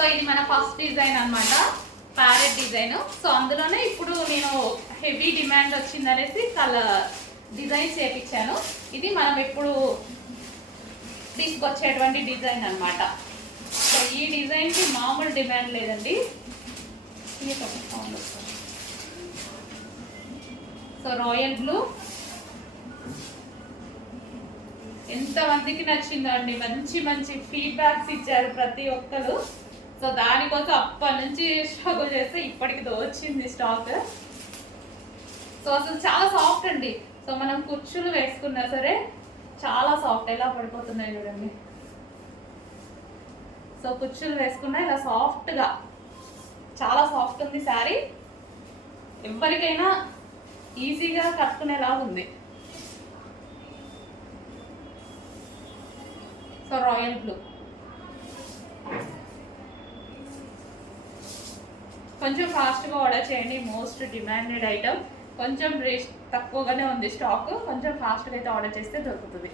So ఇది మన first design అన్నమాట, ప్యారెట్ డిజైన్. సో అందులోనే ఇప్పుడు నేను హెవీ డిమాండ్ వచ్చిందనేసి కలర్ డిజైన్స్ చేయించాను. ఇది మనం ఇప్పుడు తీసుకొచ్చేటువంటి డిజైన్ అన్నమాట. సో ఈ డిజైన్కి మామూలు డిమాండ్ లేదండి. సో రాయల్ బ్లూ ఎంతమందికి నచ్చిందండి, మంచి మంచి ఫీడ్బ్యాక్స్ ఇచ్చారు ప్రతి ఒక్కరు. సో దానికోసం అప్పటి నుంచి స్ట్రగుల్ చేస్తే ఇప్పటికి వచ్చింది స్టాక్. సో అసలు చాలా సాఫ్ట్ అండి. సో మనం కుర్చీలు వేసుకున్నా సరే చాలా సాఫ్ట్, ఎలా పడిపోతున్నాయి చూడండి. సో కుర్చీలు వేసుకున్నా ఇలా సాఫ్ట్గా చాలా సాఫ్ట్ ఉంది శారీ. ఎవరికైనా ఈజీగా కట్టుకునేలాగా ఉంది. సో రాయల్ బ్లూ కొంచెం ఫాస్ట్గా ఆర్డర్ చేయండి, మోస్ట్ డిమాండెడ్ ఐటమ్. కొంచెం రేట్ తక్కువగానే ఉంది స్టాక్, కొంచెం ఫాస్ట్గా అయితే ఆర్డర్ చేస్తే దొరుకుతుంది.